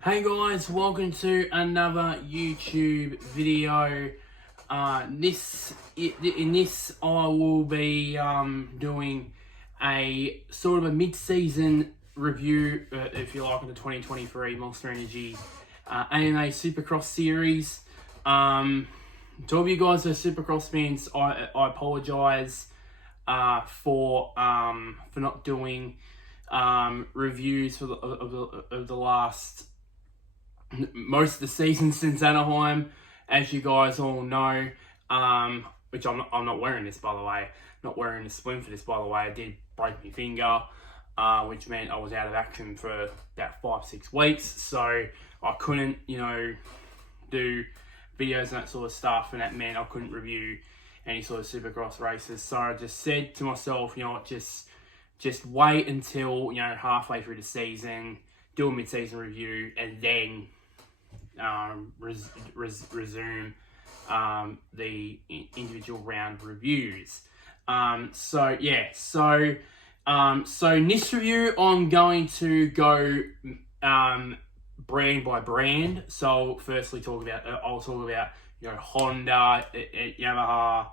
Hey guys, welcome to another YouTube video. In this I will be doing a sort of a mid-season review, if you like, of the 2023 Monster Energy AMA Supercross series. To all of you guys who are Supercross fans, I apologise for not doing reviews of the last most of the season since Anaheim, as you guys all know. Which I'm not wearing this, by the way. Not wearing the splint for this, by the way. I did break my finger, which meant I was out of action for about 5-6 weeks. So I couldn't, do videos and that sort of stuff, and that meant I couldn't review any sort of Supercross races. So I just said to myself, just wait until halfway through the season, do a mid-season review, and then resume the individual round reviews. So in this review, I'm going to go brand by brand. So firstly, I'll talk about Honda, Yamaha,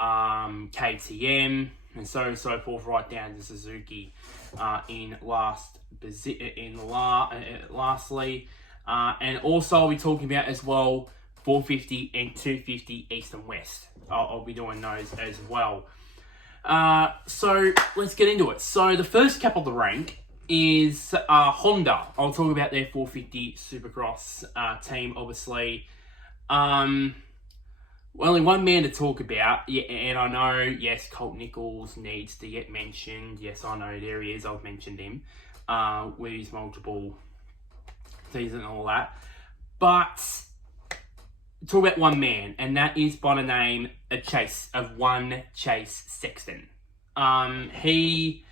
KTM, and so forth, right down to Suzuki lastly. And also I'll be talking about as well 450 and 250 East and West. I'll be doing those as well. So let's get into it. So the first cap of the rank is Honda. I'll talk about their 450 Supercross team, obviously. Only one man to talk about, and I know, yes, Colt Nichols needs to get mentioned. Yes, I know, there he is. I've mentioned him with his multiple season and all that. But talk about one man, and that is by the name of Chase Sexton. He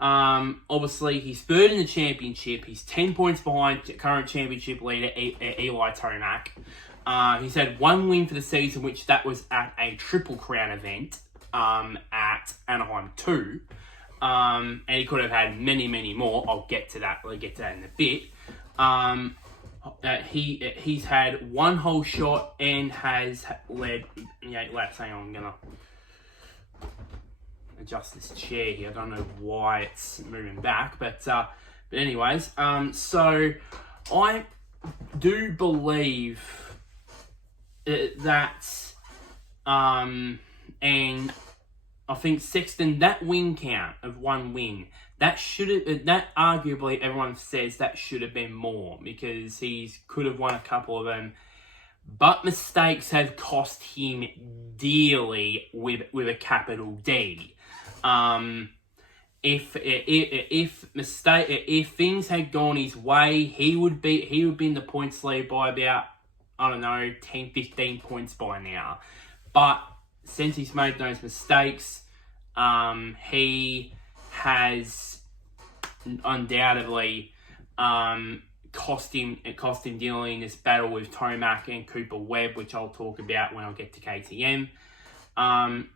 obviously he's third in the championship. He's 10 points behind current championship leader Eli Tomax. He's had one win for the season, which that was at a Triple Crown event at Anaheim 2. And he could have had many more. I'll get to that in a bit. He's had one whole shot and has led. Let's say I'm gonna adjust this chair here. I don't know why it's moving back, but anyways, so I do believe that, and I think Sexton, that win count of one win, that arguably everyone says that should have been more, because he could have won a couple of them, but mistakes have cost him dearly with a capital D. If things had gone his way, he would be in the points lead by about, I don't know, 10-15 points by now. But since he's made those mistakes, he has undoubtedly cost him dealing this battle with Tomac and Cooper Webb, which I'll talk about when I get to KTM. And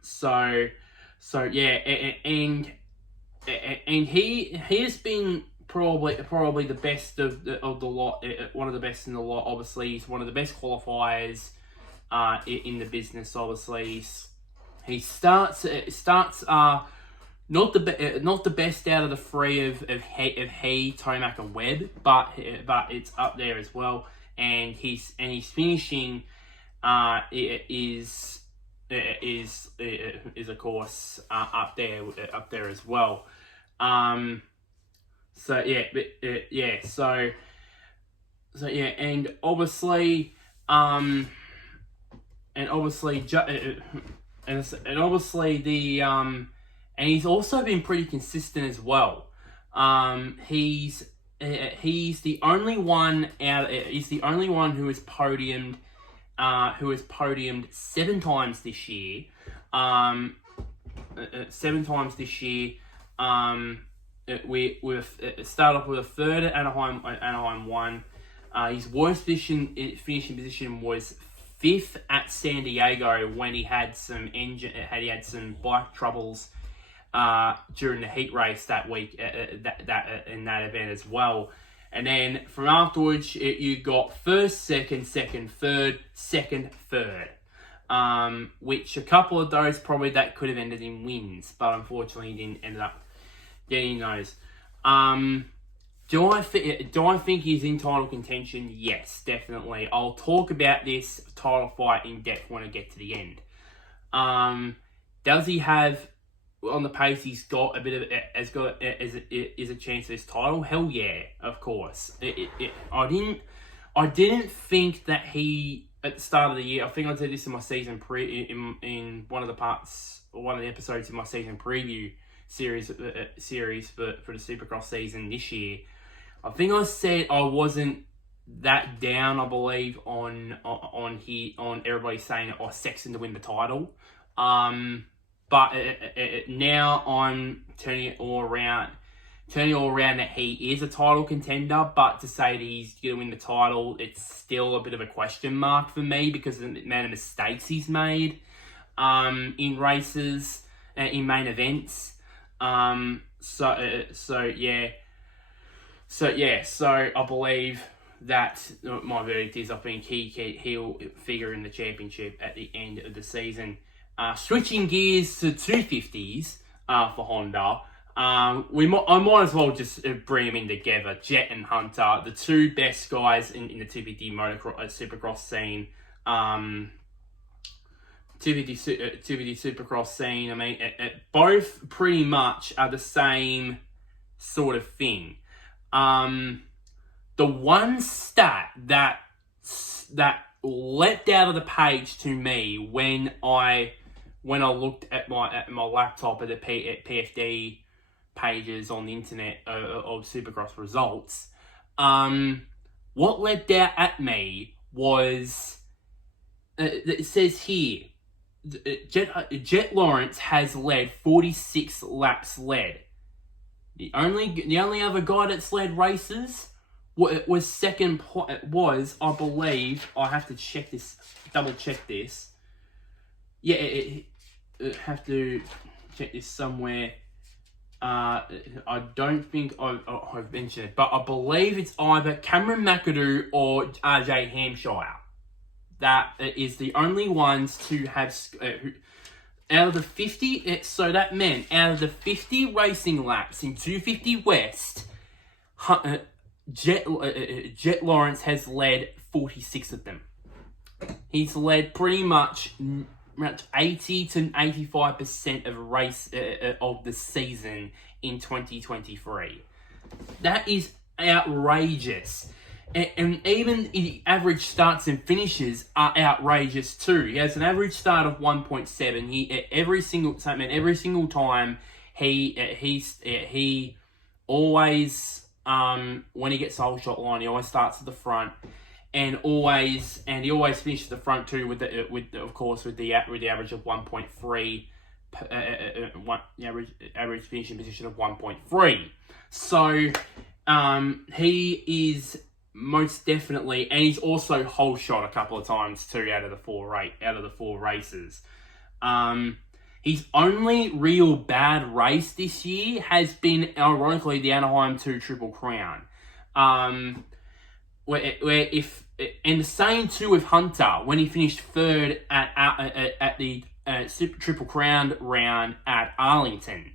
he has been probably the best of the lot, one of the best in the lot. Obviously, he's one of the best qualifiers in the business. Obviously, he starts not the best out of the three of he, Tomac, and Webb, but it's up there as well. And his finishing is of course up there as well. And obviously, and he's also been pretty consistent as well. He's the only one who has podiumed 7 times this year. 7 times this year. We start off with a third at Anaheim 1. His worst finishing position was 5th at San Diego when he had some bike troubles during the heat race that week, in that event as well. And then from afterwards, you got first, second, second, third, second, third. Which a couple of those probably that could have ended in wins, but unfortunately he didn't end up getting those. Do I think he's in title contention? Yes, definitely. I'll talk about this title fight in depth when I get to the end. Does he have on the pace? He's got a bit of is a chance for this title. Hell yeah, of course. I didn't think that he at the start of the year. I think I did this in my season in one of the episodes in my season preview series for the Supercross season this year. I think I said I wasn't that down, I believe, on everybody saying Sexton to win the title. But now I'm turning it all around that he is a title contender, but to say that he's going to win the title, it's still a bit of a question mark for me because of the amount of mistakes he's made in races, in main events. So I believe that my verdict is I think he'll figure in the championship at the end of the season. Switching gears to 250s for Honda, I might as well just bring them in together. Jet and Hunter, the two best guys in the 250 Supercross scene. 250 Supercross scene. I mean, both pretty much are the same sort of thing. The one stat that leapt out of the page to me when I looked at my laptop at PFD pages on the internet of Supercross results, what leapt out at me was it says here Jet Lawrence has led 46 laps led. The only other guy that's led races was second. I believe I have to double check this. Yeah, have to check this somewhere. I don't think I've mentioned it, but I believe it's either Cameron Mcadoo or RJ Hampshire. That is the only ones to have out of the 50. So that meant out of the 50 racing laps in 250 West, Jet Lawrence has led 46 of them. He's led pretty much 80 to 85% of race of the season in 2023. That is outrageous. And even the average starts and finishes are outrageous too. He has an average start of 1.7. He every single time he always when he gets the whole shot line, he always starts at the front, and he always finishes at the front too with the average of 1.3. The average finishing position of 1.3. So he is most definitely, and he's also whole shot a couple of times too out of the four races. His only real bad race this year has been, ironically, the Anaheim 2 Triple Crown. And the same too with Hunter when he finished third at the Triple Crown round at Arlington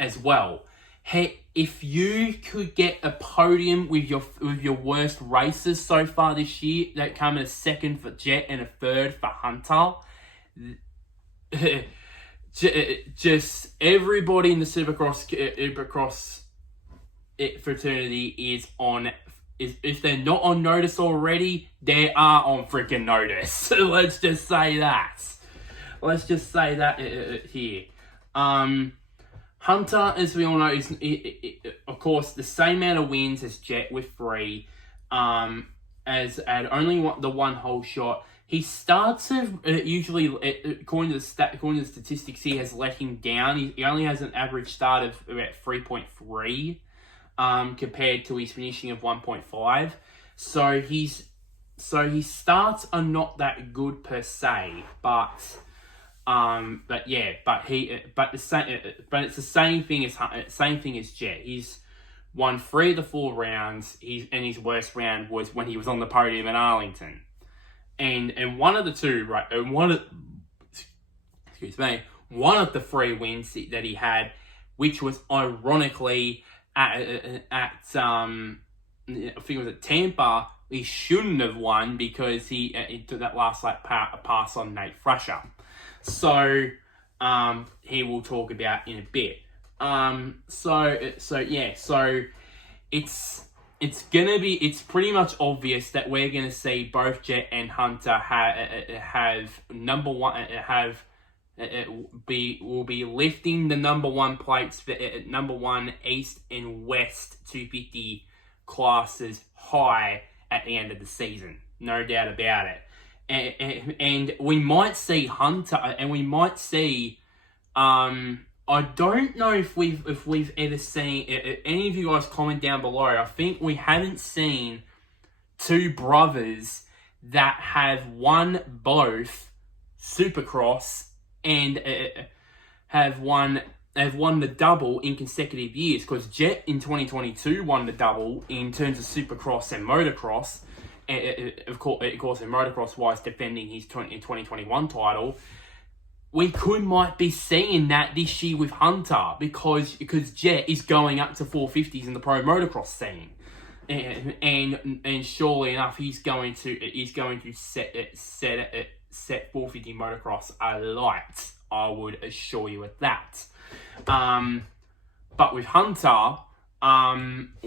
as well. Hey, if you could get a podium with your worst races so far this year, that come in a second for Jet and a third for Hunter, just everybody in the Supercross fraternity is if they're not on notice already, they are on freaking notice. So let's just say that. Here. Hunter, as we all know, is of course the same amount of wins as Jet with 3, as at only the one whole shot. He starts to usually, according to the statistics, he has let him down. He only has an average start of about 3.3, compared to his finishing of 1.5. So his starts are not that good per se, but it's the same thing as Jet. He's won 3 of the 4 rounds. His worst round was when he was on the podium in Arlington. And one of the two, right, and one of the 3 wins that he had, which was ironically at I think it was at Tampa, he shouldn't have won because he took that last lap pass on Nate Thrasher. So he will talk about in a bit. So it's pretty much obvious that we're gonna see both Jet and Hunter have number one will be lifting the number 1 plates for number 1 East and West 250 classes high at the end of the season, no doubt about it. And we might see Hunter, and we might see. I don't know if we've ever seen any of you guys comment down below. I think we haven't seen 2 brothers that have won both Supercross and have won the double in consecutive years. Because Jet in 2022 won the double in terms of Supercross and Motocross. Of course, in Motocross wise, defending his 2021 title. We might be seeing that this year with Hunter because Jet is going up to 450s in the pro motocross scene, and surely enough he's going to set 450 motocross alight. I would assure you of that. But with Hunter,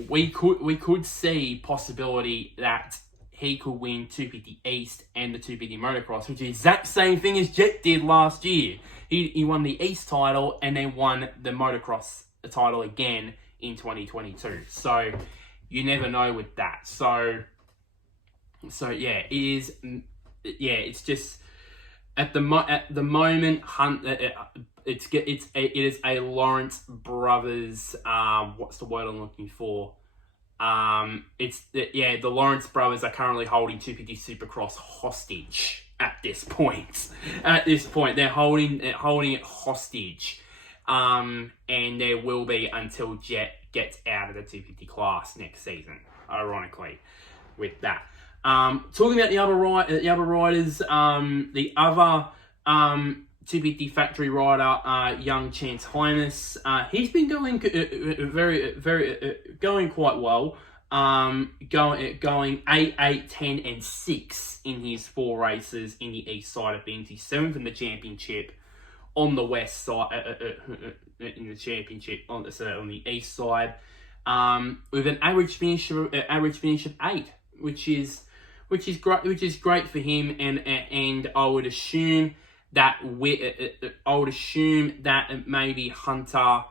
we could see possibility that he could win 250 East and the 250 Motocross, which is the exact same thing as Jet did last year. He won the East title and then won the Motocross title again in 2022. So you never know with that. So yeah, it's just at the moment, it is a Lawrence brothers. What's the word I'm looking for? The Lawrence brothers are currently holding 250 Supercross hostage at this point. They're holding it hostage, and there will be until Jet gets out of the 250 class next season. Ironically, with that, talking about the other riders, the other 250 factory rider, young Chance Hymas. He's been going going quite well. Going 8, 8, 10, and 6 in his 4 races in the east side of things. He's 7th in the championship on the west side, in the championship on the east side, with an average finish of 8, which is great for him, and I would assume that maybe Hunter.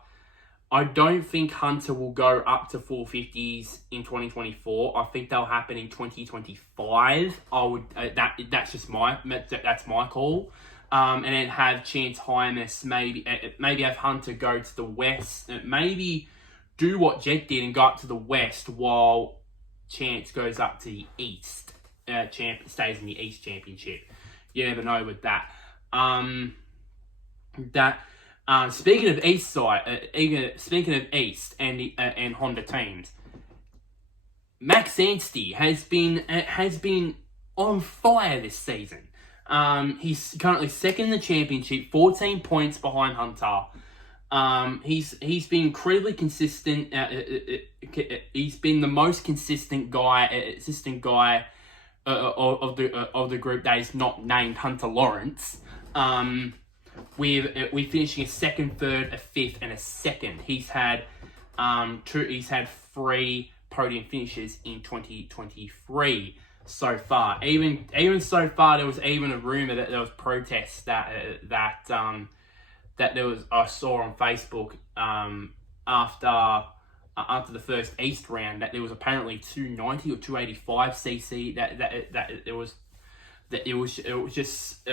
I don't think Hunter will go up to 450s in 2024. I think they'll happen in 2025. That's my call. And then have Chance Hymas maybe have Hunter go to the west. Maybe do what Jet did and go up to the west while Chance goes up to the east. Stays in the East Championship. You never know with that. Speaking of East side, speaking of East and Honda teams, Max Anstey has been on fire this season. He's currently 2nd in the championship, 14 points behind Hunter. He's been incredibly consistent. He's been the most consistent guy of the group that is not named Hunter Lawrence. We're finishing a 2nd, 3rd, a 5th, and a 2nd. He's had 3 podium finishes in 2023 so far. Even so far, there was even a rumor that there was protests that there was. I saw on Facebook after the first East round that there was apparently 290 or 285 cc it was just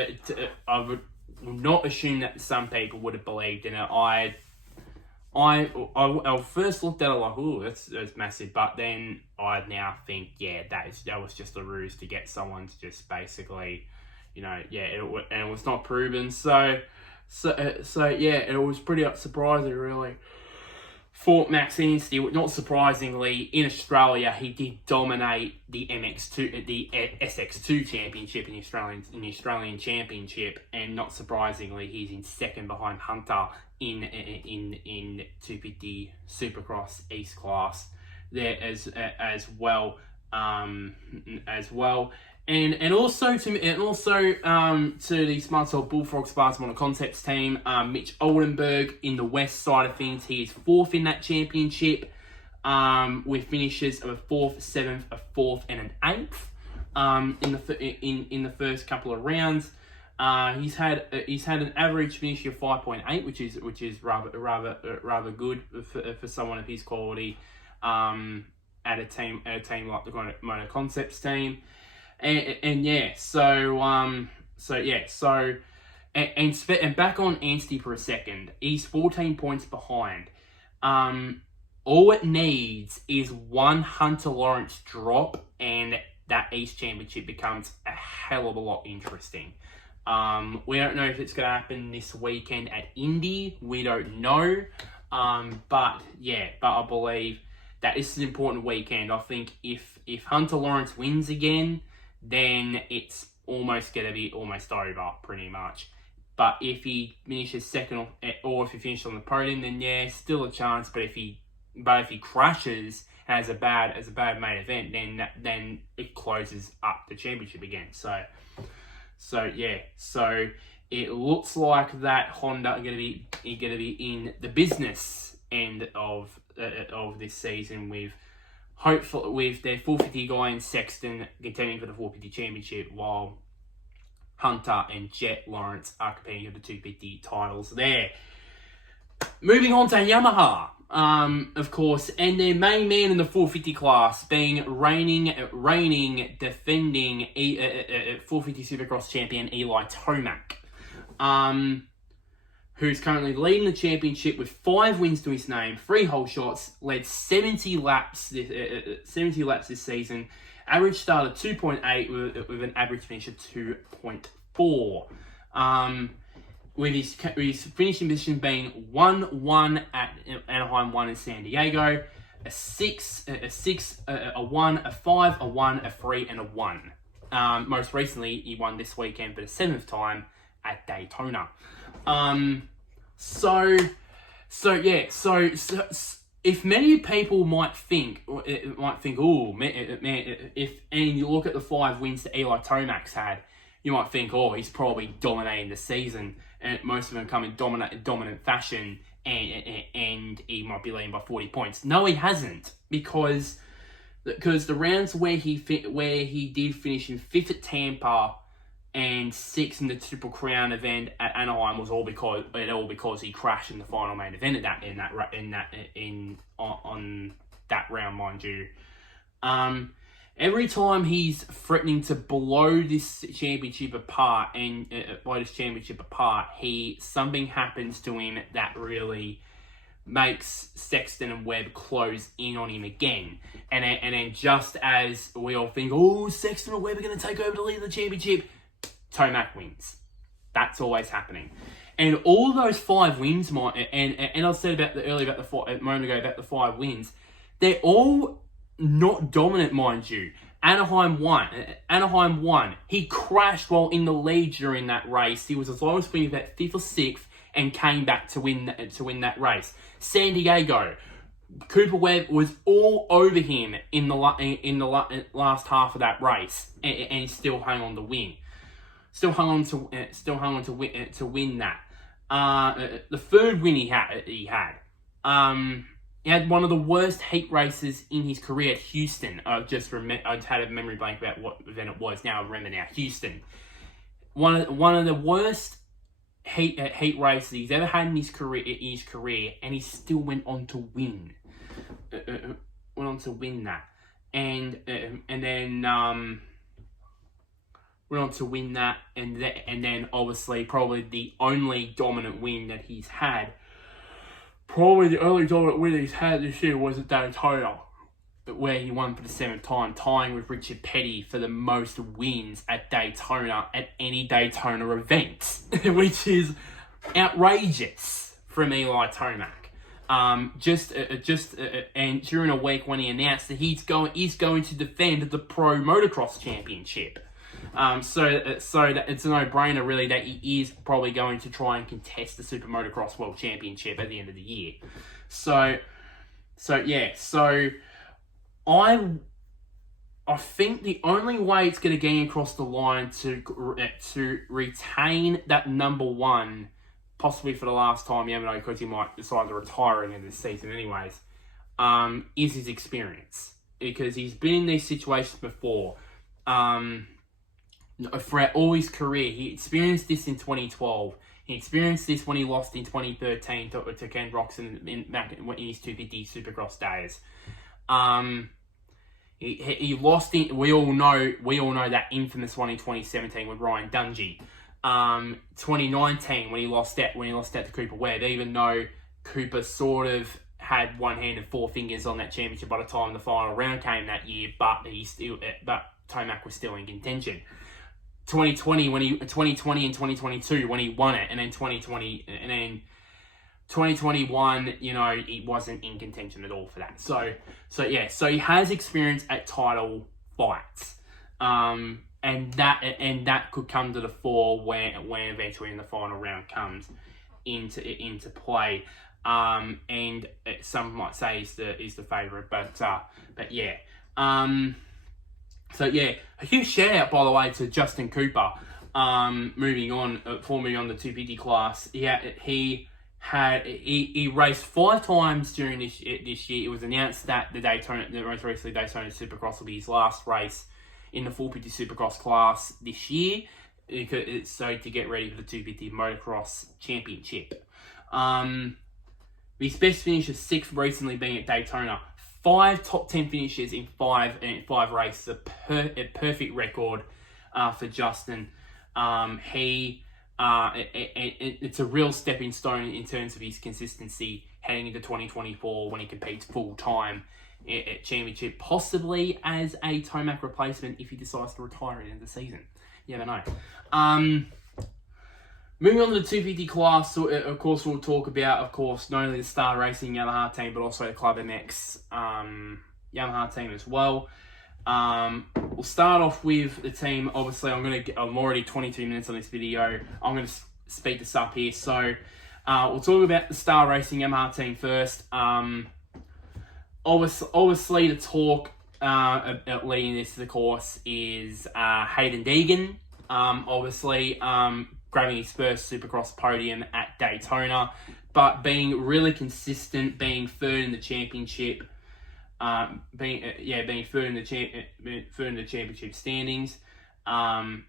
I would not assume that some people would have believed in it. I first looked at it like, oh, that's massive, but then I now think, yeah, that was just a ruse to get someone to just basically, and it was not proven. So yeah, it was pretty surprising, really. for Max Anstey, not surprisingly, in Australia, he did dominate the SX2 championship in the Australian Championship, and not surprisingly, he's in second behind Hunter in 250 Supercross East class there as well. And also to the Smart Soul Bullfrog Sparks Model Concepts team, Mitch Oldenburg in the west side of things. He is fourth in that championship, with finishes of a fourth, seventh, a fourth, and an eighth. In the first couple of rounds, he's had an average finish of 5.8, which is rather good for someone of his quality. At a team like the Motor Concepts team. And back on Anstey for a second. He's 14 points behind. All it needs is one Hunter Lawrence drop, and that East Championship becomes a hell of a lot interesting. We don't know if it's going to happen this weekend at Indy. We don't know. But I believe that this is an important weekend. I think if Hunter Lawrence wins again, then it's almost going to be almost over, pretty much. But if he finishes second, or if he finishes on the podium, then still a chance. But if he crashes as a bad main event, then it closes up the championship again. So it looks like that Honda are going to be in the business end of this season with their 450 guy and Sexton contending for the 450 championship, while Hunter and Jet Lawrence are competing for the 250 titles there. Moving on to Yamaha, of course, and their main man in the 450 class being reigning, defending 450 Supercross champion Eli Tomax, who's currently leading the championship with 5 wins to his name, 3 whole shots, led 70 laps this season, average start of 2.8 with an average finish of 2.4. With his finishing position being 1-1 at Anaheim, 1 in San Diego, a 6, a 1, a 5, a 1, a 3, and a 1. Most recently, he won this weekend for the 7th time at Daytona. So if many people might think, oh man, and you look at the 5 wins that Eli Tomax had, you might think, oh, he's probably dominating the season, and most of them come in dominant fashion, and he might be leading by 40 points. No, he hasn't, because the rounds where he did finish in 5th at Tampa and 6th in the Triple Crown event at Anaheim was all because he crashed in the final main event on that round, mind you. Every time he's threatening to blow this championship apart, something happens to him that really makes Sexton and Webb close in on him again. And then just as we all think, oh, Sexton and Webb are going to take over the lead of the championship, Tomac wins. That's always happening. And all those 5 wins, and I said a moment ago about the 5 wins, they're all not dominant, mind you. Anaheim won. He crashed while in the lead during that race. He was as low as finishing about 5th or 6th and came back to win that race. San Diego, Cooper Webb was all over him in the last half of that race, and he still hung on to win. Still hung on to win that. The third win he had. He had one of the worst heat races in his career at Houston. I had a memory blank about what event it was. Now I remember now. Houston. One of the worst heat races he's ever had in his career, and he still went on to win. Went on to win that, and then went on to win that, and then obviously probably the only dominant win that he's had. Probably the only dominant win he's had this year was at Daytona, where he won for the 7th time, tying with Richard Petty for the most wins at Daytona at any Daytona event, which is outrageous from Eli Tomac. and during a week when he announced that he's going to defend the Pro Motocross Championship. So that it's a no-brainer really that he is probably going to try and contest the Super Motocross World Championship at the end of the year. So I think the only way it's going to get across the line to retain that number one, possibly for the last time, because he might decide to retire in this season anyways, is his experience. Because he's been in these situations before. Throughout all his career, he experienced this in 2012. He experienced this when he lost in 2013 to Ken Roxon back in his 250 Supercross days. He lost in. We all know that infamous one in 2017 with Ryan Dungey. 2019 when he lost that to Cooper Webb, even though Cooper sort of had one hand and four fingers on that championship by the time the final round came that year, but Tomac was still in contention. 2020 and 2022 when he won it, and then 2021, he wasn't in contention at all for that. So he has experience at title fights, and that could come to the fore when eventually in the final round comes into play. And some might say is the favourite, but yeah. So yeah, a huge shout out by the way to Justin Cooper. Moving on to 250 class, he raced 5 times during this year. It was announced that the most recently Daytona Supercross will be his last race in the 450 Supercross class this year, so to get ready for the 250 Motocross Championship. His best finish is 6th recently being at Daytona. 5 top 10 finishes in 5 races, a perfect record for Justin. It's a real stepping stone in terms of his consistency heading into 2024 when he competes full time at championship, possibly as a Tomac replacement if he decides to retire at the end of the season. You never know. Moving on to the 250 class, so of course we'll talk about, not only the Star Racing Yamaha team, but also the Club MX Yamaha team as well. We'll start off with the team. Obviously, I'm already 22 minutes on this video. I'm going to speed this up here. So we'll talk about the Star Racing Yamaha team first. Obviously, the talk leading this to the course is Hayden Deegan. Grabbing his first Supercross podium at Daytona, but being really consistent, being third in the championship, being third in the championship standings, and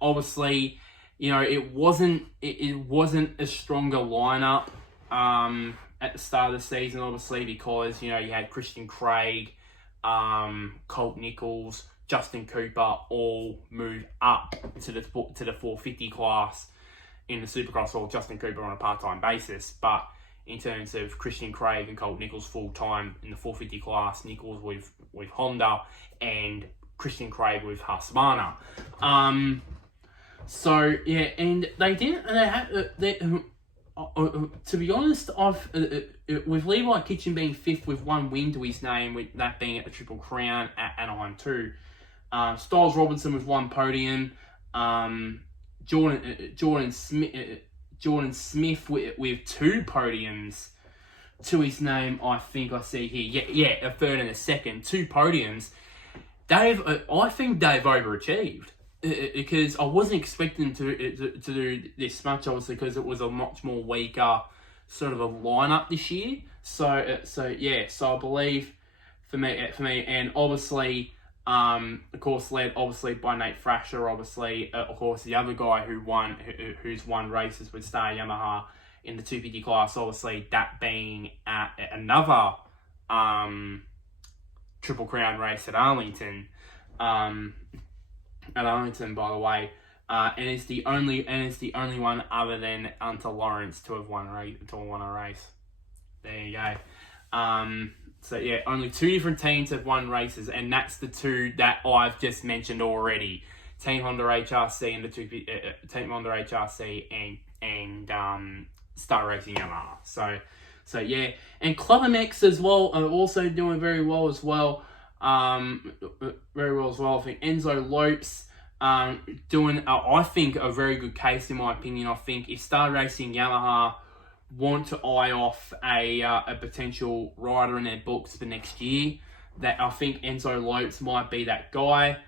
obviously, it wasn't a stronger lineup at the start of the season, obviously, because you had Christian Craig, Colt Nichols, Justin Cooper all move up to the 450 class in the Supercross, or Justin Cooper on a part-time basis. But in terms of Christian Craig and Colt Nichols full-time in the 450 class, Nichols with Honda and Christian Craig with Husqvarna. So yeah, and they didn't. And they had. To be honest, with Levi Kitchen being 5th with 1 win to his name, with that being at the Triple Crown at Anaheim 2. Styles Robinson with 1 podium. Jordan Smith with 2 podiums to his name. I think I see here. Yeah, a 3rd and a 2nd, 2 podiums. I think they've overachieved because I wasn't expecting to do this much. Obviously, because it was a much more weaker sort of a lineup this year. So I believe for me, and obviously. Of course, led obviously by Nate Thrasher. Obviously, of course, the other guy who's won races with Star Yamaha in the 250 class. Obviously, that being another Triple Crown race at Arlington. By the way, and it's the only one other than Hunter Lawrence to have won a race. There you go. So yeah, only 2 different teams have won races, and that's the 2 that I've just mentioned already: Team Honda HRC and Team Honda HRC and start racing Yamaha. So yeah, and Club MX as well are also doing very well as well. Very well as well. I think Enzo Lopes doing, I think, a very good case in my opinion. I think if Star Racing Yamaha want to eye off a potential rider in their books for next year, that I think Enzo Lopes might be that guy.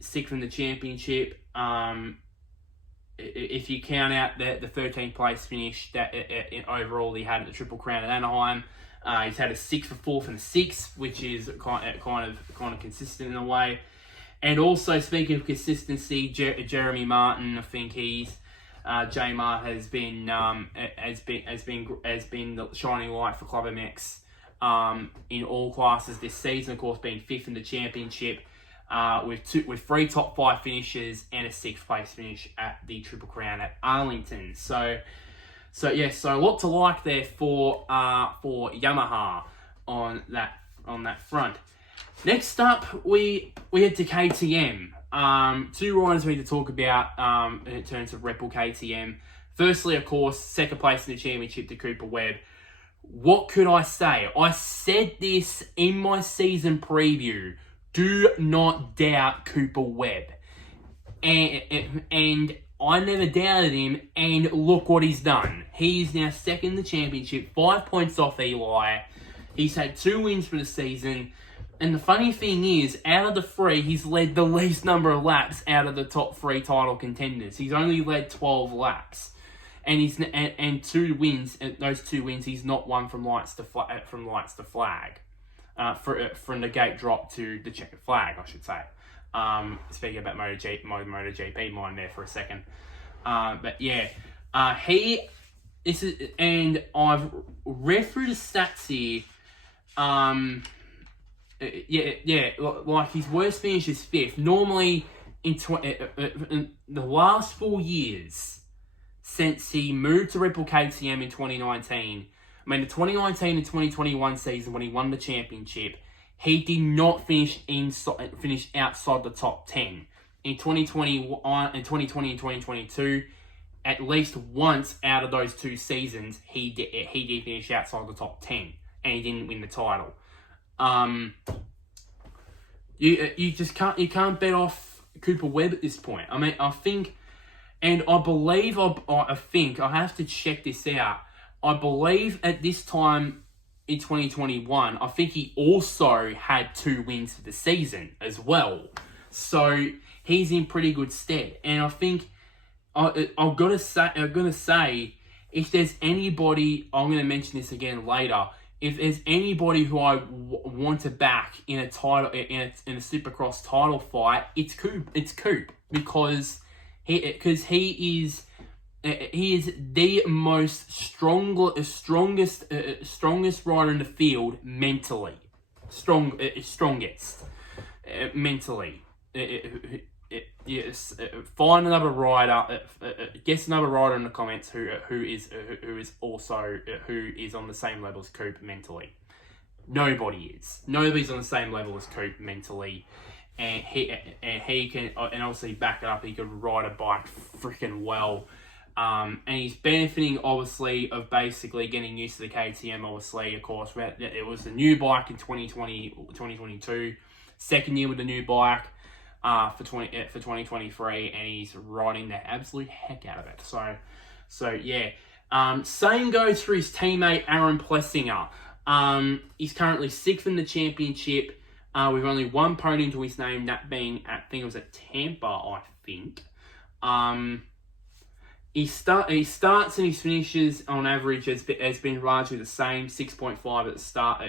Sixth in the championship. If you count out the 13th place finish that overall he had at the Triple Crown at Anaheim, he's had a 6th, a 4th, and a 6th, which is kind of consistent in a way. And also, speaking of consistency, Jeremy Martin, I think he's J-Mart has been the shining light for Club MX in all classes this season. Of course, being 5th in the championship. With 3 top 5 finishes and a 6th place finish at the Triple Crown at Arlington. So a lot to like there for Yamaha on that front. Next up, we head to KTM. 2 riders we need to talk about in terms of Red Bull KTM. Firstly, of course, 2nd place in the championship to Cooper Webb. What could I say? I said this in my season preview. Do not doubt Cooper Webb. And I never doubted him, and look what he's done. He's now 2nd in the championship, 5 points off Eli. He's had 2 wins for the season. And the funny thing is, out of the 3, he's led the least number of laps out of the top 3 title contenders. He's only led 12 laps. And he's 2 wins, those 2 wins, he's not won from lights to flag. From the gate drop to the checkered flag, I should say. Speaking about MotoGP, mind there for a second. But yeah, and I've read through the stats here. Like his worst finish is 5th. Normally, in the last 4 years since he moved to Red Bull KTM in 2019. I mean, the 2019 and 2021 season when he won the championship, he did not finish outside the top 10. In 2020 and 2022, at least once out of those 2 seasons, he did finish outside the top 10, and he didn't win the title. You can't bet off Cooper Webb at this point. I mean, I think, and I believe, I think I have to check this out. I believe at this time in 2021, I think he also had 2 wins for the season as well. So he's in pretty good stead. And I think I'm gonna say, if there's anybody, I'm gonna mention this again later. If there's anybody who I want to back in a title in a Supercross title fight, it's Coop. It's Coop because he is the most strongest rider in the field mentally. Strongest mentally. Yes, find another rider. Guess another rider in the comments who is on the same level as Coop mentally. Nobody is. Nobody's on the same level as Coop mentally. And he can, and obviously back it up, he could ride a bike freaking well. And he's benefiting, obviously, of basically getting used to the KTM, obviously, of course. It was a new bike in 2022, 2nd year with the new bike for 2023, and he's riding the absolute heck out of it. So yeah. Same goes for his teammate, Aaron Plessinger. He's currently 6th in the championship, with only 1 podium to his name, that being, I think it was at Tampa, I think. He starts and his finishes on average has been largely the same. 6.5 at the start,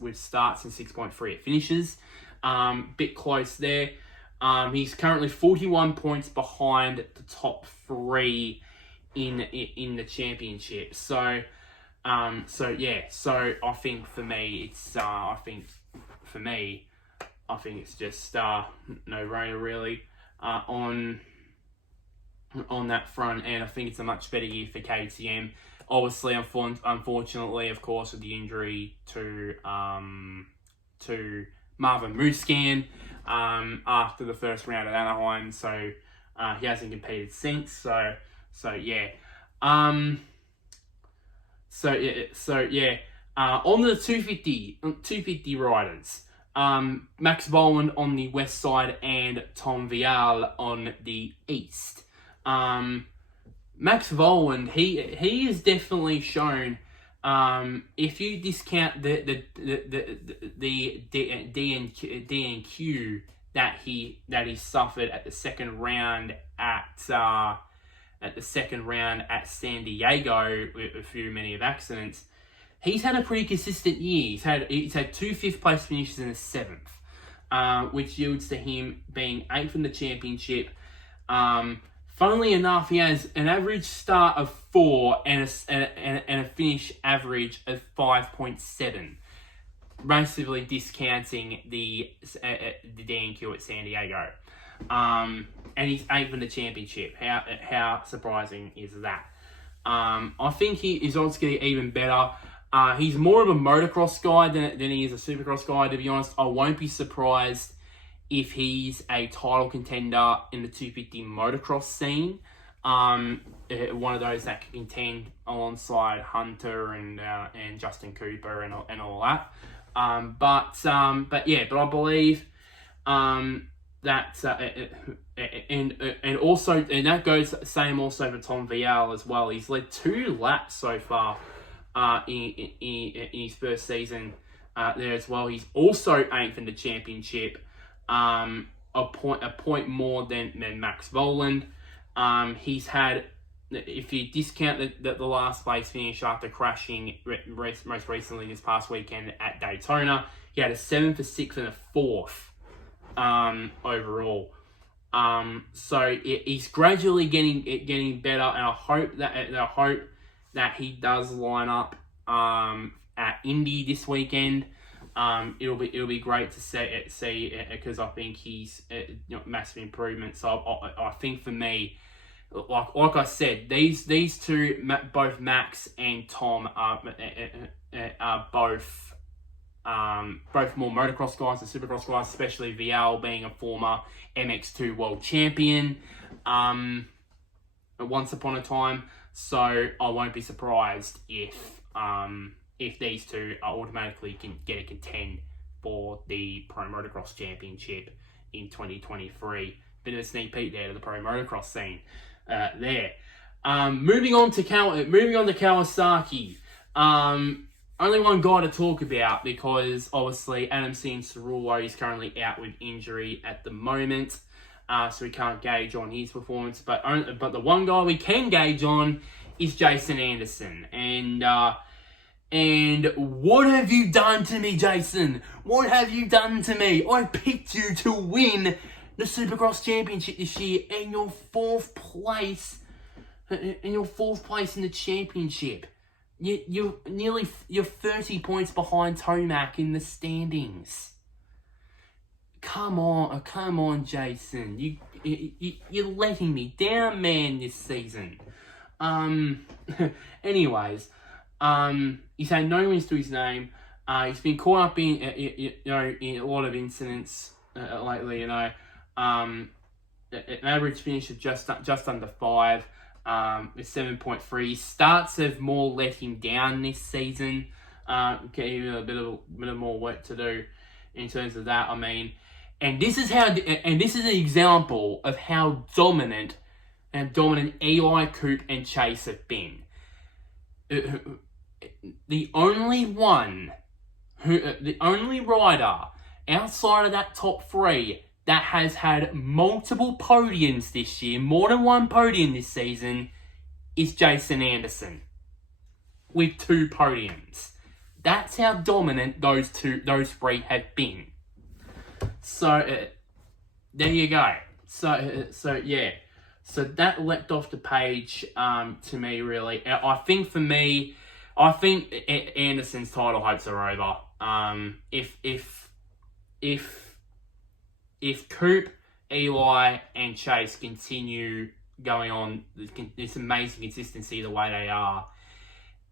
with starts and 6.3 at finishes. Bit close there. He's currently 41 points behind the top 3 in the championship. So yeah. So I think for me, it's just no-brainer really on that front, and I think it's a much better year for KTM. Obviously, unfortunately, of course, with the injury to Marvin Musquin after the first round at Anaheim, so he hasn't competed since. So yeah. On the 250 riders, Max Boland on the west side and Tom Vial on the east. Max Voland, he has definitely shown. If you discount the DNQ that he suffered at the second round at San Diego with a few many of accidents, he's had a pretty consistent year. He's had 2 5th-place finishes and a 7th, which yields to him being 8th in the championship. Funnily enough, he has an average start of 4 and a finish average of 5.7, massively discounting the DNQ at San Diego. And he's 8th in the championship. How surprising is that? I think his odds get even better. He's more of a motocross guy than he is a supercross guy, to be honest. I won't be surprised if he's a title contender in the 250 motocross scene. One of those that can contend alongside Hunter and Justin Cooper and all that. But I believe that and also, and that goes same also for Tom Vial as well. He's led 2 laps so far in his first season there as well. He's also 8th in the championship. A point more than Max Voland. He's had, if you discount the last place finish after crashing most recently this past weekend at Daytona, he had a 7th, a 6th, and a 4th overall. So he's gradually getting better, and I hope that he does line up at Indy this weekend. It'll be great to see because I think he's massive improvement. So I think for me, like I said, these two, both Max and Tom, are both more motocross guys than supercross guys, especially Vial being a former MX2 world champion once upon a time. So I won't be surprised if these two are automatically can get a contend for the Pro Motocross Championship in 2023. Bit of a sneak peek there to the Pro Motocross scene there. Moving on to Kawasaki. Only one guy to talk about because obviously Adam Cianciarulo is currently out with injury at the moment, so we can't gauge on his performance. But the one guy we can gauge on is Jason Anderson. And what have you done to me, Jason? What have you done to me? I picked you to win the Supercross Championship this year, and you're 4th place. And you're 4th place in the championship. You're 30 points behind Tomac in the standings. Come on, Jason. You're letting me down, man, this season. Anyways. He's had no wins to his name. He's been caught up in a lot of incidents lately. An average finish of just under 5, with 7.3. His starts have more let him down this season. Okay, a bit of more work to do in terms of that. I mean, and this is an example of how dominant Eli, Coop, and Chase have been. The only rider outside of that top 3 that has had multiple podiums this year, more than one podium this season, is Jason Anderson, with 2 podiums. That's how dominant those 3 have been. So there you go. So yeah. So that leapt off the page to me, really. I think for me, Anderson's title hopes are over. If Coop, Eli, and Chase continue going on this amazing consistency the way they are,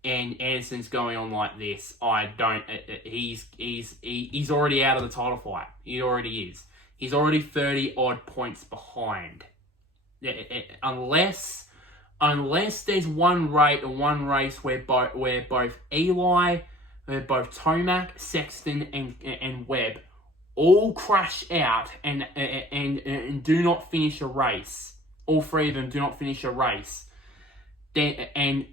and Anderson's going on like this, he's already out of the title fight. He already is. He's already 30 odd points behind. Unless unless there's one race where both Eli, both Tomac, Sexton, and Webb all crash out and do not finish a race. All three of them do not finish a race. Then and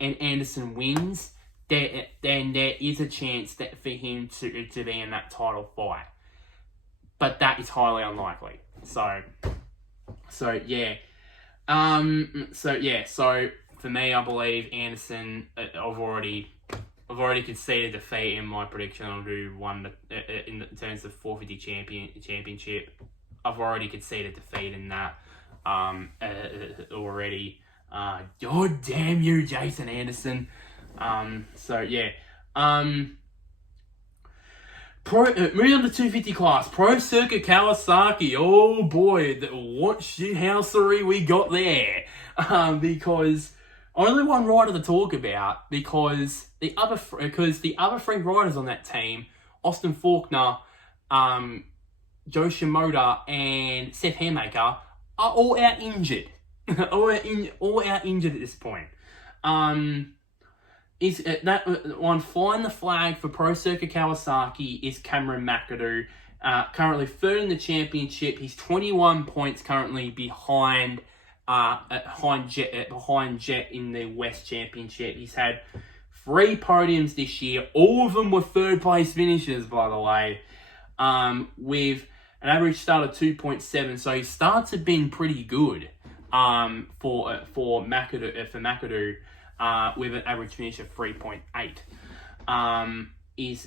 Anderson wins. Then there is a chance that for him to be in that title fight, but that is highly unlikely. So yeah. So for me, I believe Anderson. I've already conceded defeat in my prediction on who won in terms of 450 championship. I've already conceded defeat in that already. God damn you, Jason Anderson. So yeah. Moving on to 250 class, Pro Circuit Kawasaki. Oh boy, what shithousery we got there. Because only one rider to talk about, because the other three riders on that team, Austin Faulkner, Joe Shimoda, and Seth Hammaker, are all out injured. all out injured at this point. Is that one flying the flag for Pro Circuit Kawasaki is Cameron Mcadoo, currently third in the championship. He's 21 points currently behind Jet in the West Championship. He's had 3 podiums this year. All of them were third place finishes, by the way, with an average start of 2.7. So his starts have been pretty good for Mcadoo. With an average finish of 3.8. He's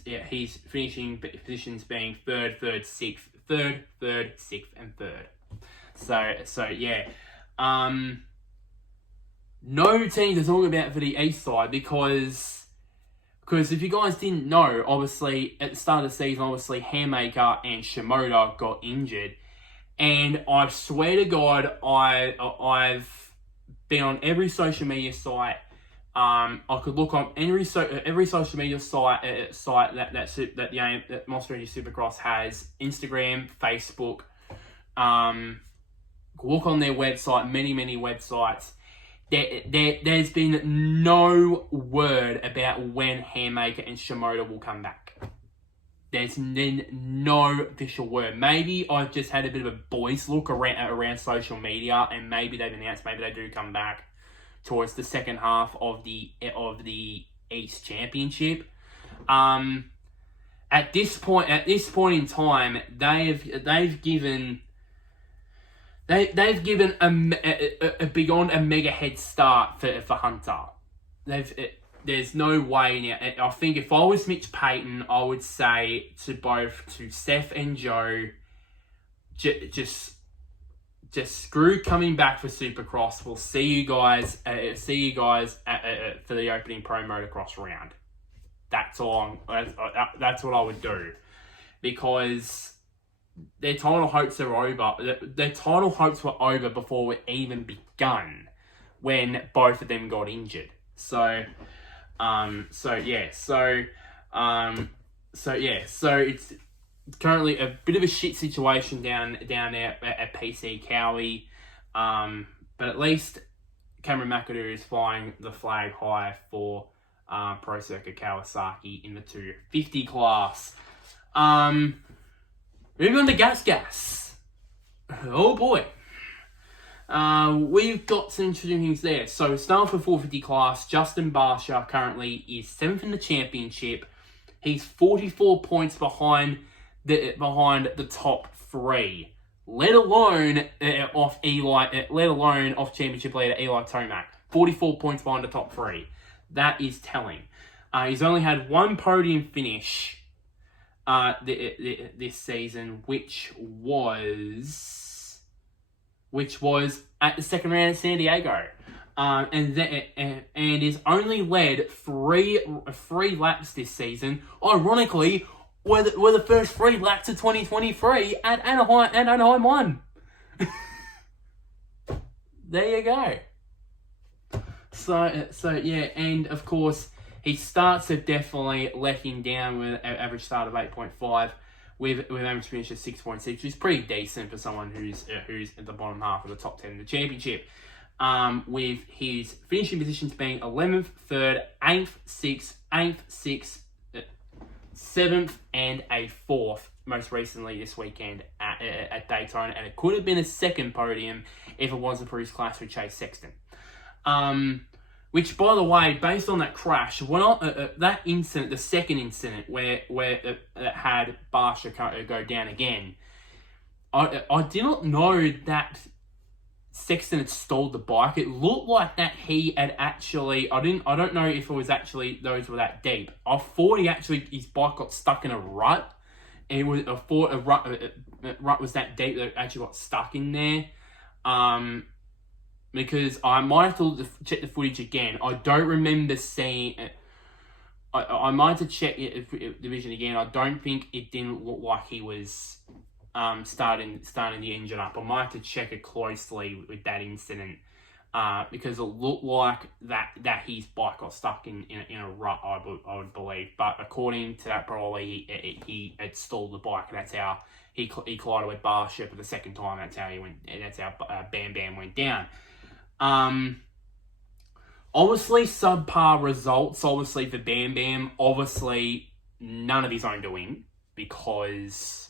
finishing positions being third, sixth, and third. So yeah. No team to talk about for the East side because if you guys didn't know, obviously at the start of the season, obviously Hammaker and Shimoda got injured, and I swear to God, I've been on every social media site. I could look on every social media site that Monster Energy Supercross has, Instagram, Facebook. Look on their website, many websites. There's been no word about when Hammaker and Shimoda will come back. There's been no official word. Maybe I've just had a bit of a boys look around social media, and maybe they've announced maybe they do come back towards the second half of the East Championship. At this point in time, they've given a beyond a mega head start for Hunter. There's no way now. I think if I was Mitch Payton, I would say to Seth and Joe, just screw coming back for Supercross. We'll see you guys for the opening pro motocross round. That's all. That's what I would do, because their title hopes are over. Their title hopes were over before it even begun, when both of them got injured. So it's currently a bit of a shit situation down there at PC Cowie, but at least Cameron Mcadoo is flying the flag high for Pro Circuit Kawasaki in the 250 class. Moving on to Gas. Oh boy. We've got some interesting things there. So starting for 450 class, Justin Barsha currently is 7th in the championship. He's 44 points behind the top 3, let alone off championship leader Eli Tomax. 44 points behind the top 3. That is telling. He's only had 1 podium finish this season, which was at the second round at San Diego, and is only led three laps this season. Ironically, were the first 3 laps of 2023 at Anaheim 1. There you go. So yeah, and of course his starts have definitely let him down with an average start of 8.5, with average finish of 6.6, which is pretty decent for someone who's at the bottom half of the top 10 in the championship. with his finishing positions being 11th, 3rd, 8th, 6th, 8th, 6th, 7th, and a 4th. Most recently this weekend at Daytona, and it could have been a second podium if it wasn't for his clash with Chase Sexton. Which, by the way, based on that crash, that incident, the second incident where it had Barsha go down again, I did not know that Sexton had stalled the bike. It looked like that he had actually, I don't know if it was actually those were that deep. I thought his bike got stuck in a rut. I thought a rut was that deep that it actually got stuck in there. Because I might have to check the footage again. I don't remember seeing it. I might have to check the vision again. I don't think it didn't look like he was starting the engine up. I might have to check it closely with that incident. Because it looked like that his bike got stuck in a rut, I would believe. But according to that, probably he had stalled the bike, and that's how he collided with Barsha for the second time. That's how Bam Bam went down. Obviously subpar results. Obviously for Bam Bam. Obviously none of his own doing, because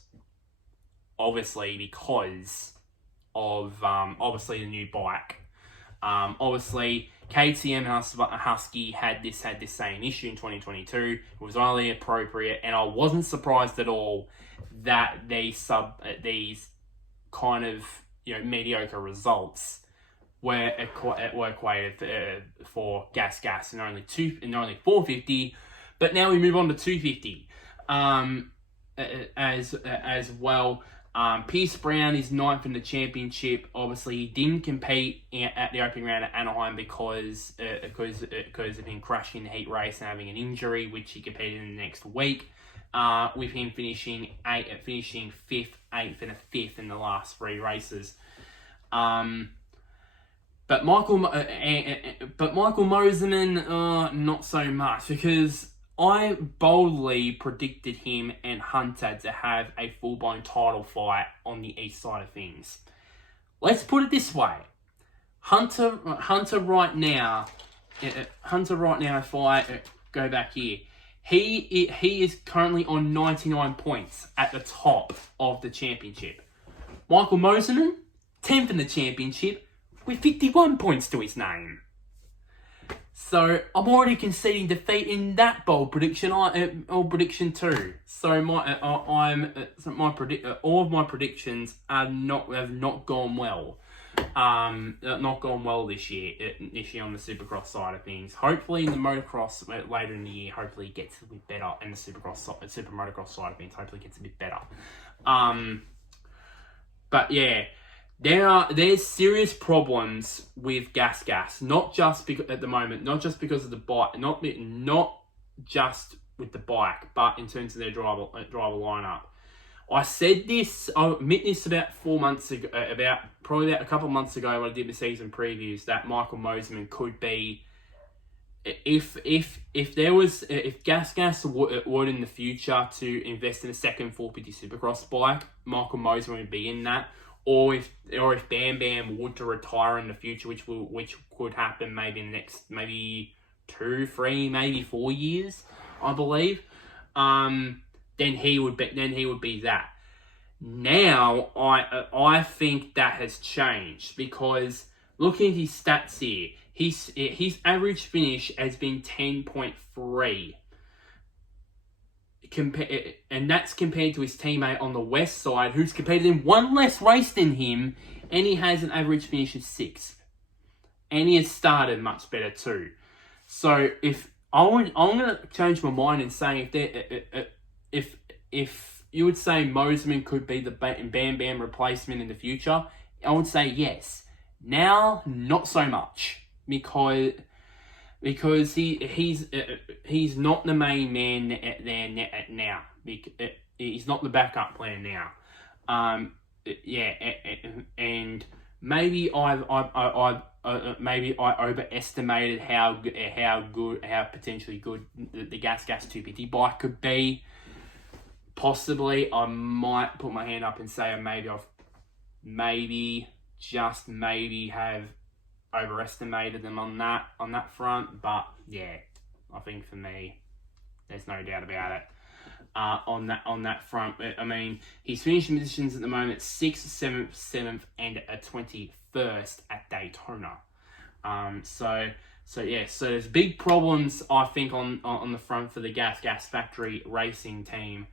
of obviously the new bike. Obviously, KTM and Husky had this same issue in 2022. It was only appropriate, and I wasn't surprised at all that these kind of mediocre results were equated for gas and only 450. But now we move on to 250 as well. Pierce Brown is 9th in the championship. Obviously, he didn't compete at the opening round at Anaheim because of him crashing the heat race and having an injury, which he competed in the next week. With him finishing 5th, 8th, and a 5th in the last 3 races. But Michael Moserman, not so much, because I boldly predicted him and Hunter to have a full-blown title fight on the east side of things. Let's put it this way. Hunter right now, if I go back here, he is currently on 99 points at the top of the championship. Michael Moserman, 10th in the championship, with 51 points to his name. So I'm already conceding defeat in that bold prediction. Prediction 2. So all of my predictions have not gone well. Not gone well this year on the Supercross side of things. Hopefully in the motocross later in the year, hopefully it gets a bit better, and the Super motocross side of things hopefully gets a bit better. But yeah. There's serious problems with gas, not just because of the bike, not just with the bike, but in terms of their driver lineup. I said this, I admit this about 4 months ago, about a couple of months ago when I did the season previews, that Michael Moserman could be, if Gas would in the future to invest in a second 450 Supercross bike, Michael Moserman would be in that. Or if Bam Bam would to retire in the future, which could happen maybe in the next 2, 3, maybe 4 years, I believe. Then he would be that. Now I think that has changed, because looking at his stats here, his average finish has been 10.3. And that's compared to his teammate on the west side, who's competed in 1 less race than him, and he has an average finish of 6th. And he has started much better too. So I'm gonna change my mind and say if you would say Moserman could be the Bam Bam replacement in the future, I would say yes. Now, not so much, because he's not the main man there now. He's not the backup plan now. And maybe I overestimated how potentially good the Gas 250 bike could be. Possibly, I might put my hand up and say maybe have overestimated them on that front. But yeah, I think for me, there's no doubt about it. On that front, I mean, his finishing positions at the moment: 6th, 7th, 7th, and a 21st at Daytona. So there's big problems, I think, on the front for the Gas Factory Racing team.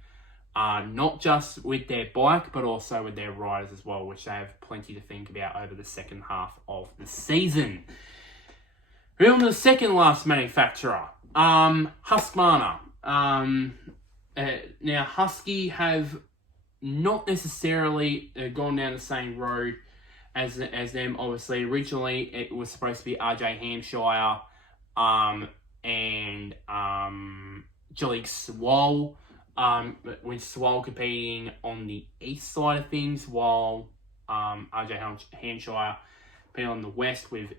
Not just with their bike, but also with their riders as well, which they have plenty to think about over the second half of the season. Moving on to the second last manufacturer, Husqvarna. Now, Husky have not necessarily gone down the same road as them. Obviously, originally it was supposed to be RJ Hampshire and Jalek Swole, with Swole competing on the east side of things, while RJ Hampshire competing on the west with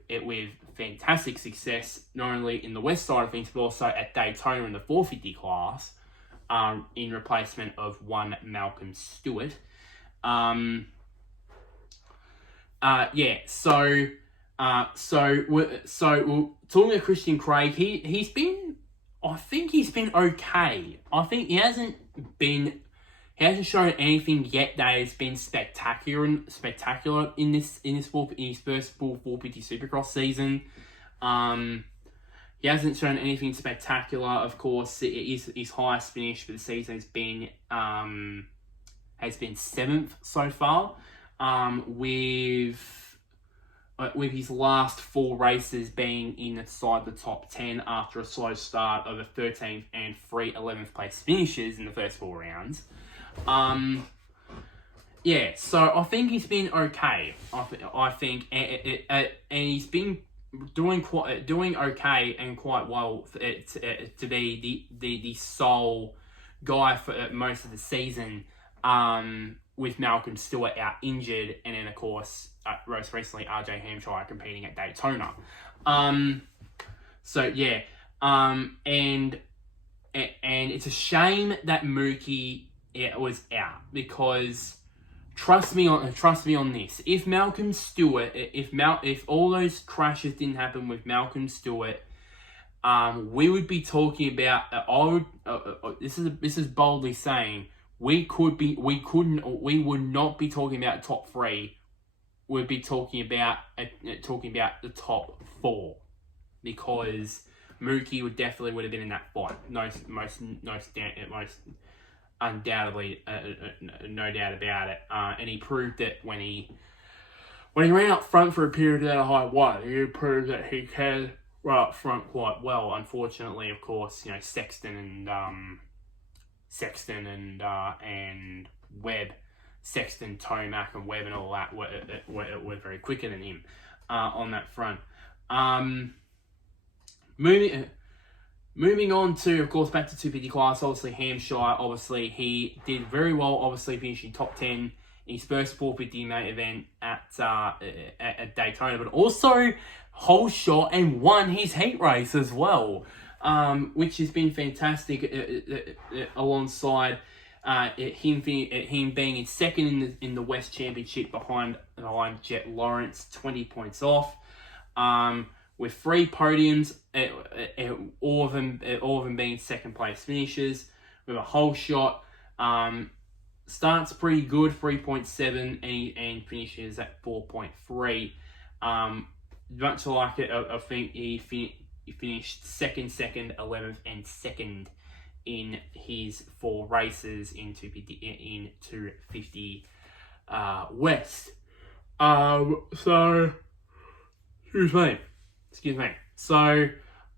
fantastic success, not only in the west side of things, but also at Daytona in the 450 class, in replacement of one Malcolm Stewart. So talking to Christian Craig, he's been okay. I think he hasn't shown anything yet that has been spectacular in his first full 450 Supercross season. He hasn't shown anything spectacular. Of course, his highest finish for the season has been 7th so far, with his last 4 races being inside the top 10 after a slow start of a 13th and 3 11th place finishes in the first 4 rounds. So I think he's been okay. I think, and he's been doing okay and quite well to be the sole guy for most of the season, with Malcolm Stewart out injured, and then of course most recently RJ Hampshire competing at Daytona. And it's a shame that Mookie was out, because trust me on this. If Malcolm Stewart, if all those crashes didn't happen with Malcolm Stewart, we would be talking about. This is boldly saying, we would not be talking about top 3. We'd be talking about the top 4, because Mookie would have been in that fight. Most undoubtedly, no doubt about it. And he proved it when he ran up front for a period of that high weight. He proved that he can run up front quite well. Unfortunately, of course, Sexton and Webb, Sexton, Tomac, and Webb, and all that were very quicker than him on that front. Moving on to, of course, back to 250 class. Obviously, Hampshire. He did very well. Obviously, finishing top 10 in his first 450 main event at Daytona, but also whole shot and won his heat race as well, which has been fantastic. Alongside him being in second in the West Championship behind Jet Lawrence, 20 points off. With 3 podiums, all of them being second place finishes, with a whole shot. Starts pretty good, 3.7, and finishes at 4.3. Much like it, I think he finished second, 11th, and 2nd in his 4 races in 250 West. Excuse me. So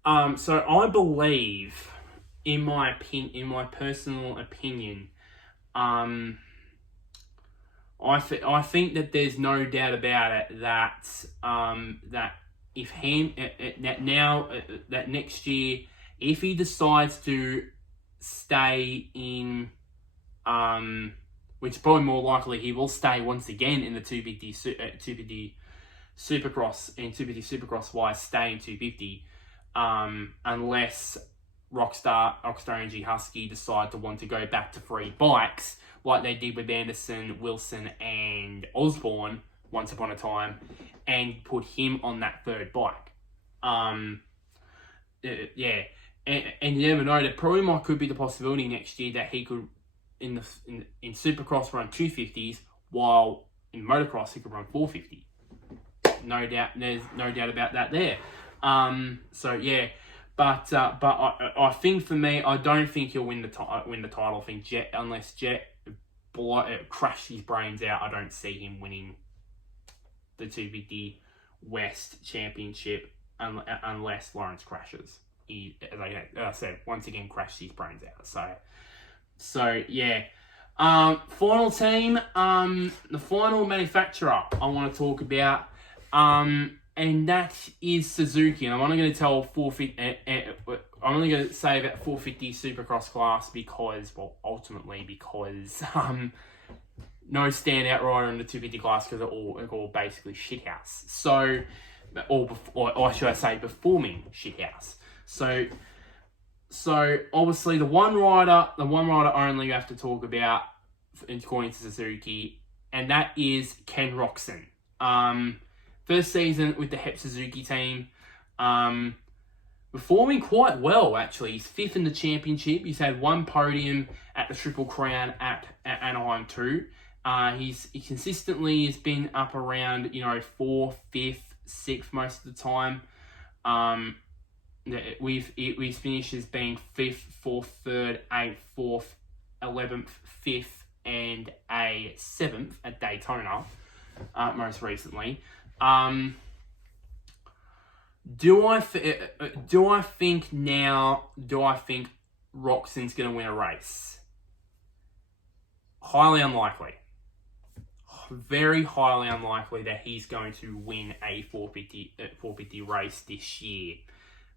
I believe, in my personal opinion, I think that there's no doubt about it that if that next year, if he decides to stay in, which is probably more likely, he will stay once again in the 250 Supercross, and 250 Supercross wise, stay in 250, unless Rockstar Energy Husky decide to want to go back to 3 bikes like they did with Anderson, Wilson, and Osborne once upon a time, and put him on that third bike. Yeah, and you never know. There probably could be the possibility next year that he could in Supercross run 250s, while in motocross he could run 450. No doubt, there's no doubt about that there. So yeah, but I think for me, I don't think he'll win the title. I think unless Jet crashes his brains out, I don't see him winning the 250 West Championship unless Lawrence crashes. He, like I said, once again crashed his brains out. So yeah. Final team, the final manufacturer I want to talk about, and that is Suzuki. And I'm only going to tell 450. I'm only going to say about 450 Supercross class because, well, ultimately because no standout rider in the 250 class because they're all basically shithouse. So, or should I say, performing shithouse. So obviously the one rider only you have to talk about according to Suzuki, and that is Ken Roczen. First season with the HEP Suzuki team, performing quite well actually. He's 5th in the championship. He's had 1 podium at the Triple Crown at Anaheim too. He consistently has been up around 4th, 5th, 6th most of the time. With finishes being 5th, 4th, 3rd, 8th, 4th, 11th, 5th, and a 7th at Daytona, most recently. Do I think Roxon's going to win a race? Highly unlikely. Very highly unlikely that he's going to win a 450 race this year.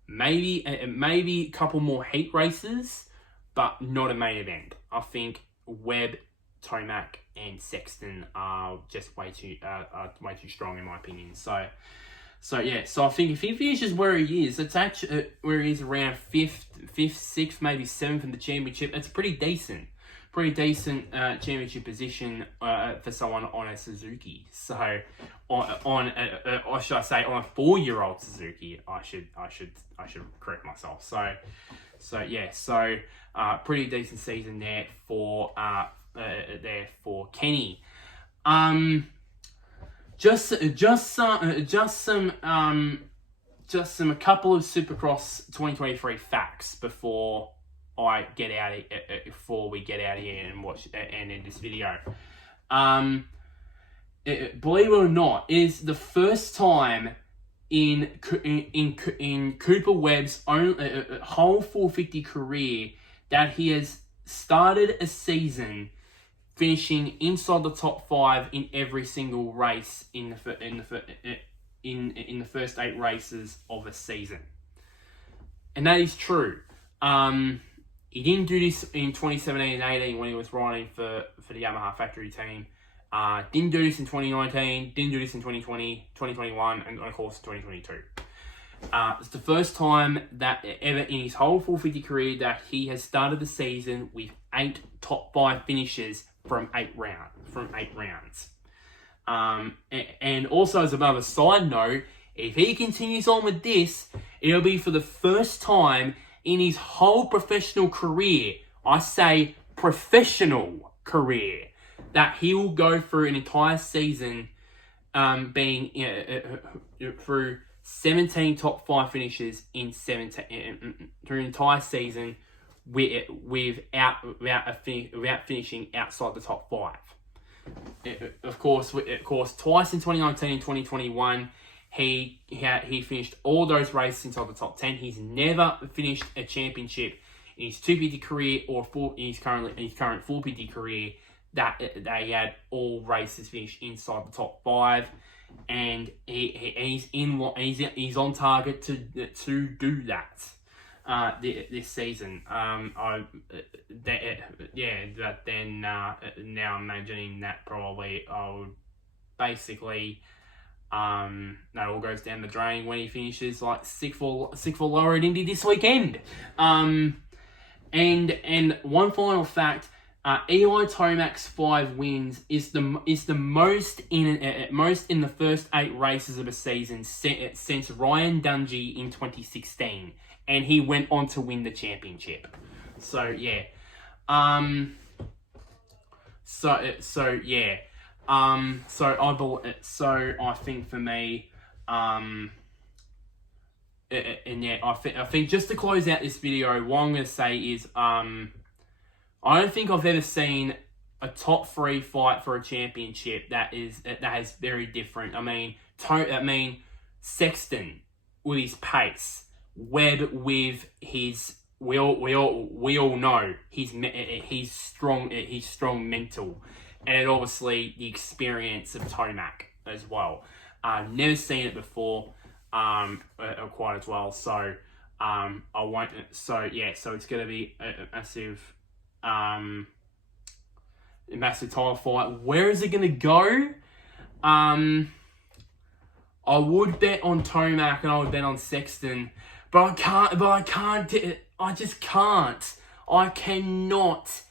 Maybe a couple more heat races, but not a main event. I think Webb, Tomac, and Sexton are just way too strong in my opinion. So I think if he finishes where he is, it's actually where he is around 5th, 6th, maybe 7th in the championship. It's pretty decent championship position for someone on a Suzuki. So on a 4-year-old Suzuki, I should correct myself. So pretty decent season there for Kenny. Just a couple of Supercross 2023 facts before we get out of here and watch and end this video. Believe it or not, it is the first time in Cooper Webb's whole 450 career that he has started a season finishing inside the top 5 in every single race in the first 8 races of a season, and that is true. He didn't do this in 2017 and 18 when he was riding for the Yamaha factory team. Didn't do this in 2019, didn't do this in 2020, 2021, and of course 2022. It's the first time that ever in his whole 450 career that he has started the season with 8 top 5 finishes from 8 rounds. And also as another side note, if he continues on with this, it'll be for the first time in his whole professional career, I say professional career, that he will go through an entire season being through 17 top 5 finishes in 17 through an entire season without finishing outside the top 5. Of course, twice in 2019 and 2021, he finished all those races inside the top 10. He's never finished a championship in his 250 career or in his current 450 career that they had all races finished inside the top 5, and he's on target to do that this season. But then now imagining that probably I would basically that all goes down the drain when he finishes like 6th or lower at Indy this weekend. And one final fact. Eli Tomax 5 wins is the most in the first 8 races of a season since Ryan Dungey in 2016, and he went on to win the championship. So yeah, so I think for me, and yeah, I think just to close out this video, what I'm going to say is, I don't think I've ever seen a top 3 fight for a championship that is very different. I mean, Sexton with his pace, Webb with his we all know he's strong mental, and obviously the experience of Tomac as well. I've never seen it before, quite as well. So I won't. So yeah, so it's gonna be a massive title fight. Where is it gonna go? I would bet on Tomac and I would bet on Sexton, but I can't. I just can't. I cannot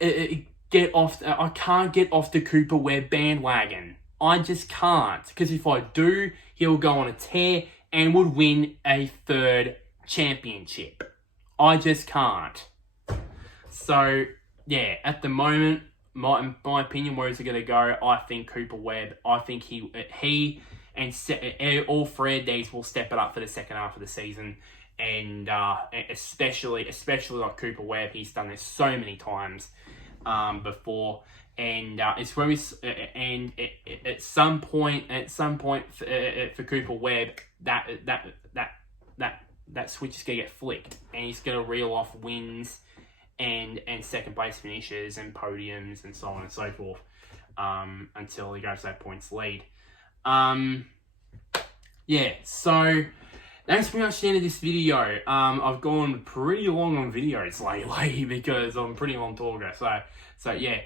get off. I can't get off the Cooper Webb bandwagon. I just can't, because if I do, he'll go on a tear and would win a 3rd championship. I just can't. So, yeah, at the moment, my opinion, where is it going to go? I think Cooper Webb. I think he and all 3 of these will step it up for the second half of the season. And especially like Cooper Webb, he's done this so many times before. And it's where at some point for Cooper Webb, that switch is gonna get flicked, and he's gonna reel off wins and second place finishes and podiums and so on and so forth, until he goes to that points lead. Yeah, so that's pretty much the end of this video. I've gone pretty long on videos lately because I'm a pretty long talker. So yeah.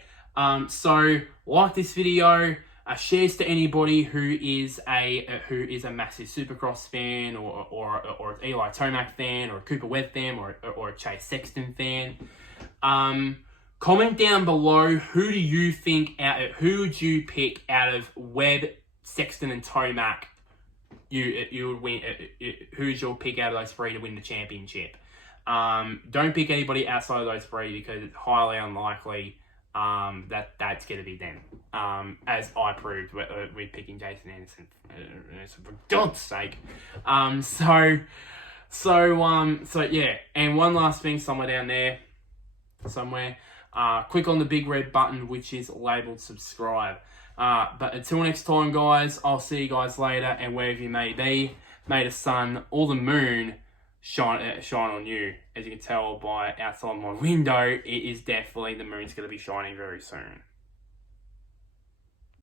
So like this video, shares to anybody who is a massive Supercross fan, or an Eli Tomac fan, or a Cooper Webb fan, or a Chase Sexton fan. Comment down below, who would you pick out of Webb, Sexton, and Tomac? You would win. Who's your pick out of those 3 to win the championship? Don't pick anybody outside of those 3, because it's highly unlikely that's going to be them. As I proved with picking Jason Anderson, for God's sake. So yeah. And one last thing, somewhere down there, click on the big red button, which is labeled subscribe. But until next time, guys, I'll see you guys later, and wherever you may be, may the sun or the moon shine on you. As you can tell by outside my window, it is definitely, the moon's going to be shining very soon.